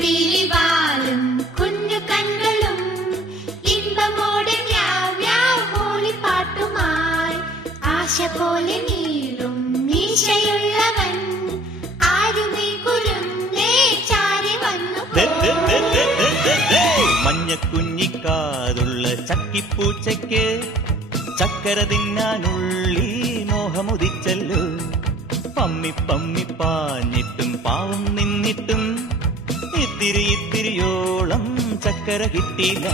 പീലിവാലും കുഞ്ഞു കണ്ണുകളും ഇമ്പമോടെ മൂളിപ്പാട്ടുമായി ആശ പോലെ നീളും മീശയുള്ളവൻ ആരുമീ കുരുന്നേ ചാരി വന്നു. മഞ്ഞക്കുഞ്ഞിക്കാതുള്ള ചക്കിപ്പൂച്ചയ്ക്ക് ചക്കര തിന്നാനുള്ളി മോഹമുദിച്ചല്ലോ. പമ്മി പമ്മി പാഞ്ഞിട്ടും പാവം നിന്നിട്ടും ഇത്തിരിയോളം ചക്കര കിട്ടിയില്ല.